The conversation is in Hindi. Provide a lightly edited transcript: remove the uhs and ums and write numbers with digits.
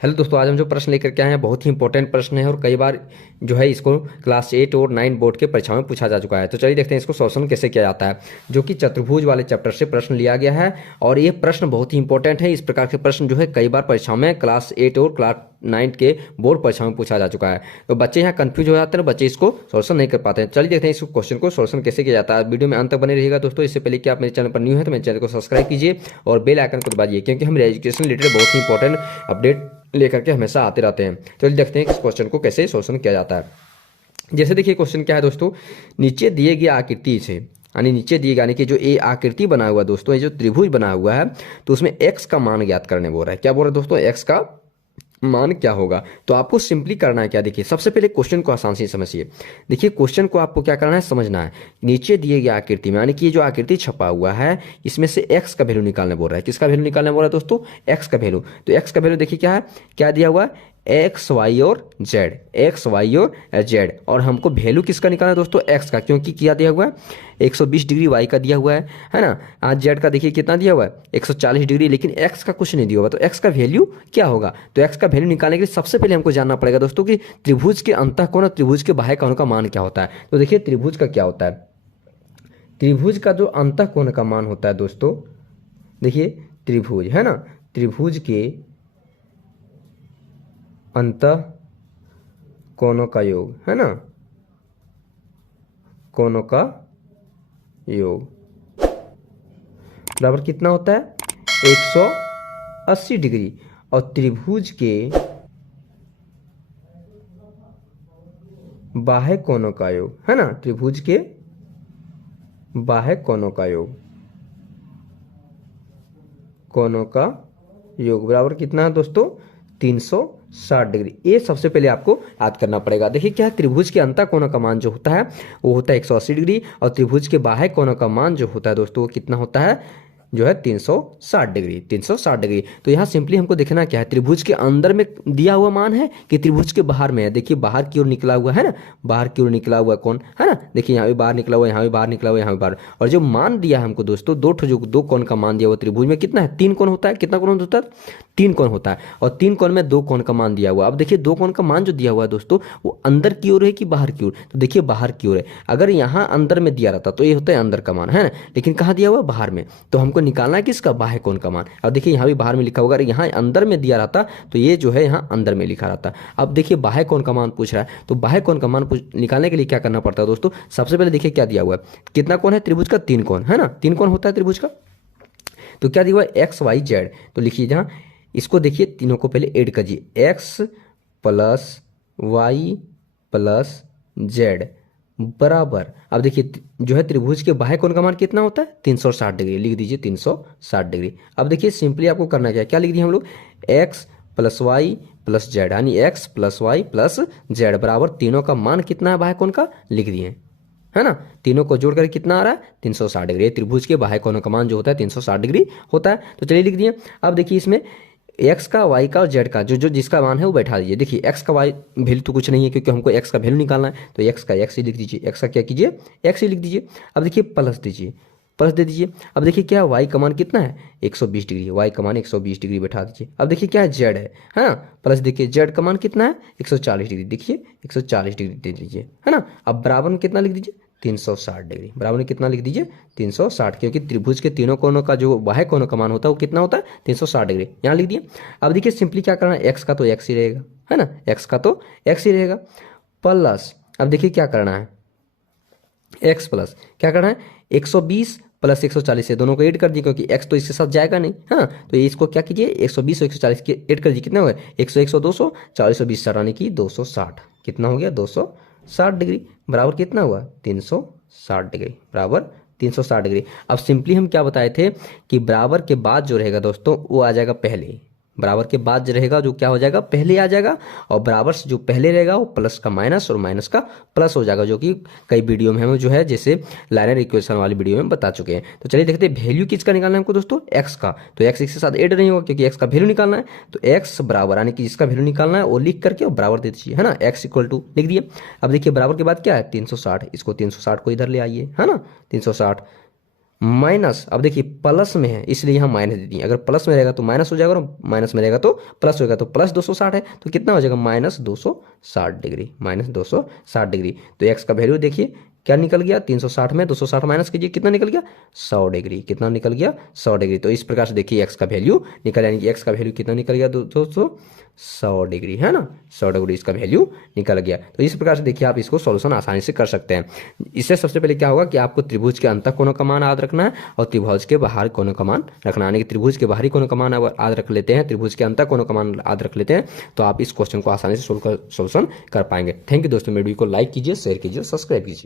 हेलो दोस्तों, आज हम जो प्रश्न लेकर के आए हैं बहुत ही इंपॉर्टेंट प्रश्न है और कई बार जो है इसको क्लास 8 और 9 बोर्ड के परीक्षाओं में पूछा जा चुका है। तो चलिए देखते हैं इसको सॉल्यूशन कैसे किया जाता है, जो कि चतुर्भुज वाले चैप्टर से प्रश्न लिया गया है। और ये प्रश्न बहुत ही इंपॉर्टेंट है। इस प्रकार के प्रश्न जो है कई बार परीक्षाओं में क्लास 8 और क्लास 9 के बोर्ड परीक्षाओं में पूछा जा चुका है। तो बच्चे यहाँ कंफ्यूज हो जाते हैं, बच्चे इसको सॉल्यूशन नहीं कर पाते हैं। चलिए देखते हैं इस क्वेश्चन को सॉल्यूशन कैसे किया जाता है। वीडियो में अंत तक बने रहिएगा दोस्तों। इससे पहले कि आप मेरे चैनल पर न्यू है तो मेरे चैनल को सब्सक्राइब कीजिए और बेल आइकन को दबाइए, क्योंकि हम एजुकेशन रिलेटेड बहुत ही इंपॉर्टेंट अपडेट लेकर के हमेशा आते रहते हैं। चलिए देखते हैं इस क्वेश्चन को कैसे सॉल्यूशन किया जाता है। जैसे देखिए क्वेश्चन क्या है दोस्तों, नीचे दिए गए आकृति से यानी नीचे दिए गए यानी कि जो ये आकृति बना हुआ है दोस्तों, ये जो त्रिभुज बना हुआ है, तो उसमें x का मान ज्ञात करने बोल रहा है। क्या बोल रहा है दोस्तों, x का मान क्या होगा। तो आपको सिंपली करना है क्या, देखिए सबसे पहले क्वेश्चन को आसान से समझिए। देखिए क्वेश्चन को आपको क्या करना है, समझना है। नीचे दिए गए आकृति में यानी कि ये जो आकृति छपा हुआ है इसमें से x का वैल्यू निकालने बोल रहा है। किसका वैल्यू निकालने बोल रहा है दोस्तों, x का वैल्यू। तो x का वैल्यू देखिए क्या है, क्या दिया हुआ है, एक्स वाई और जेड, एक्स वाई और जेड। और हमको वैल्यू किसका निकालना है दोस्तों, एक्स का, क्योंकि क्या दिया हुआ है 120 डिग्री वाई का दिया हुआ है ना। आज जेड का देखिए कितना दिया हुआ है 140 डिग्री, लेकिन एक्स का कुछ नहीं दिया हुआ। तो एक्स का वैल्यू क्या होगा, तो एक्स का वैल्यू निकालने के लिए सबसे पहले हमको जानना पड़ेगा दोस्तों कि त्रिभुज के अंतःकोण और त्रिभुज के बाह्य कोण का मान क्या होता है। तो देखिए त्रिभुज का क्या होता है, त्रिभुज का जो अंतःकोण का मान होता है दोस्तों, देखिए त्रिभुज है ना, त्रिभुज के अंतः कोणों का योग है ना, कोणों का योग बराबर कितना होता है 180 डिग्री। और त्रिभुज के बाह्य कोणों का योग है ना, त्रिभुज के बाह्य कोणों का योग, कोणों का योग बराबर कितना है दोस्तों 360 डिग्री। ये सबसे पहले आपको याद करना पड़ेगा। देखिए क्या है, त्रिभुज के अंतःकोण का मान जो होता है वो होता है 180 डिग्री, और त्रिभुज के बाह्य कोण का मान जो होता है दोस्तों वो कितना होता है, जो है 360 डिग्री, 360 डिग्री। तो यहाँ सिंपली हमको देखना क्या है, त्रिभुज के अंदर में दिया हुआ मान है कि त्रिभुज के बाहर में है। देखिए बाहर की ओर निकला हुआ है ना, बाहर की ओर निकला हुआ कौन है ना, देखिए यहाँ भी बाहर निकला हुआ, यहाँ भी बाहर निकला हुआ, यहाँ भी बाहर। और जो मान दिया है हमको दोस्तों, जो दो कोण का मान दिया हुआ त्रिभुज में कितना है, 3 कोण होता है। कितना कोण होता है, 3 कोण होता है। और 3 कोण में 2 कोण का मान दिया हुआ। अब देखिए 2 कोण का मान जो दिया हुआ है दोस्तों वो अंदर की ओर है कि बाहर की ओर, तो देखिए बाहर की ओर है। अगर यहाँ अंदर में दिया रहता तो ये होता है अंदर का मान है ना, लेकिन कहाँ दिया हुआ, बाहर में। तो हमको निकालना है किसका, बाह्य कोण का मान। अब देखिए यहाँ भी बाहर में लिखा होगा, अगर यहाँ अंदर में दिया रहता तो ये जो है यहाँ अंदर में लिखा रहता। अब देखिए बाह्य कोण का मान पूछ रहा है, तो बाह्य कोण का मान निकालने के लिए क्या करना पड़ता है दोस्तों, सबसे पहले देखिए क्या दिया हुआ है, कितना कोण है त्रिभुज का, 3 कोण है ना, 3 कोण होता है त्रिभुज का। तो क्या दिया हुआ है, एक्स वाई जेड। तो लिखिए जहाँ, इसको देखिए तीनों को पहले ऐड कीजिए, x plus Y plus Z बराबर। अब देखिए जो है त्रिभुज के बाह्य कोण का मान कितना होता है 360 डिग्री, लिख दीजिए 360 डिग्री। अब देखिए सिंपली आपको करना क्या है, क्या लिख दिए हम लोग, X plus Y plus Z, यानी X plus Y plus Z बराबर तीनों का मान कितना है बाह्य कोण का, लिख दिए है ना। तीनों को जोड़कर कितना आ रहा है 360 डिग्री। त्रिभुज के बाह्य कोणों का मान जो होता है 360 डिग्री होता है। तो चलिए लिख दिए। अब देखिए इसमें एक्स का, वाई का और जेड का जो जिसका मान है वो बैठा दीजिए। देखिए एक्स का वाई वैल्यू तो कुछ नहीं है, क्योंकि हमको एक्स का वैल्यू निकालना है, तो एक्स का एक्स ही लिख दीजिए, एक्स का क्या कीजिए, एक्स ही लिख दीजिए। अब देखिए प्लस दीजिए, प्लस दे दीजिए। अब देखिए क्या वाई का मान कितना है 120 डिग्री, वाई का मान 120 डिग्री बैठा दीजिए। अब देखिए क्या है जेड है ना, प्लस देखिए जेड का मान कितना है 140 डिग्री, देखिए 140 डिग्री दे दीजिए है ना। अब बराबर में कितना लिख दीजिए 360 डिग्री, बराबर में कितना लिख दीजिए 360, क्योंकि त्रिभुज के तीनों कोणों का जो बाह्य कोणों का मान होता है वो कितना होता है 360 डिग्री, यहाँ लिख दिए। अब देखिए सिंपली क्या करना है, एक्स का तो एक्स ही रहेगा है ना, एक्स का तो एक्स ही रहेगा प्लस। अब देखिए क्या करना है, एक्स प्लस क्या करना है 120 प्लस 140 से दोनों को ऐड कर दिए, क्योंकि एक्स तो इसके साथ जाएगा नहीं। हाँ तो ये इसको क्या कीजिए 120 और 140 के ऐड कर दिए, कितना हो गया 100 100 200 40 20 60 यानी कि 260, कितना हो गया 260 डिग्री बराबर कितना हुआ 360 डिग्री, बराबर 360 डिग्री। अब सिंपली हम क्या बताए थे कि बराबर के बाद जो रहेगा दोस्तों वो आ जाएगा पहले, बराबर के बाद जो रहेगा जो क्या हो जाएगा पहले आ जाएगा, और बराबर से जो पहले रहेगा वो प्लस का माइनस और माइनस का प्लस हो जाएगा, जो कि कई वीडियो में हम जो है जैसे लाइनर इक्वेशन वाली वीडियो में बता चुके हैं। तो चलिए देखते हैं वैल्यू किसका निकालना है हमको दोस्तों, एक्स का। तो एक्स इसके साथ ऐड नहीं होगा क्योंकि एक्स का वैल्यू निकालना है। तो एक्स बराबर यानी कि जिसका वैल्यू निकालना है वो लिख करके और बराबर दे दीजिए है ना, एक्स इक्वल टू लिख दिए। अब देखिए बराबर के बाद क्या है 360, इसको 360 को इधर ले आइए है ना, 360 माइनस, अब देखिए प्लस में है इसलिए यहाँ माइनस दे दिए, अगर प्लस में रहेगा तो माइनस हो जाएगा और माइनस में रहेगा तो प्लस होगा, तो प्लस 260 है तो कितना हो जाएगा माइनस 260 डिग्री, माइनस 260 डिग्री। तो एक्स का वैल्यू देखिए क्या निकल गया, 360 में 260 माइनस कीजिए कितना निकल गया 100 डिग्री, कितना निकल गया 100 डिग्री। तो इस प्रकार से देखिए एक्स का वैल्यू निकल, यानी कि एक्स का वैल्यू कितना निकल गया दोस्तों 100 डिग्री, है ना, 100 डिग्री इसका वैल्यू निकल गया। तो इस प्रकार से देखिए आप इसको सॉल्यूशन आसानी से कर सकते हैं। इससे सबसे पहले क्या होगा कि आपको त्रिभुज के अंत कोणों का मान याद रखना है और त्रिभुज के बाहर कोणों का मान रखना है, यानी कि त्रिभुज के बाहरी कोणों का मान याद रख लेते हैं, त्रिभुज के अंत कोणों का मान याद रख लेते हैं, तो आप इस क्वेश्चन को आसानी से सोल्यूशन कर पाएंगे। थैंक यू दोस्तों, वीडियो को लाइक कीजिए, शेयर कीजिए, सब्सक्राइब कीजिए।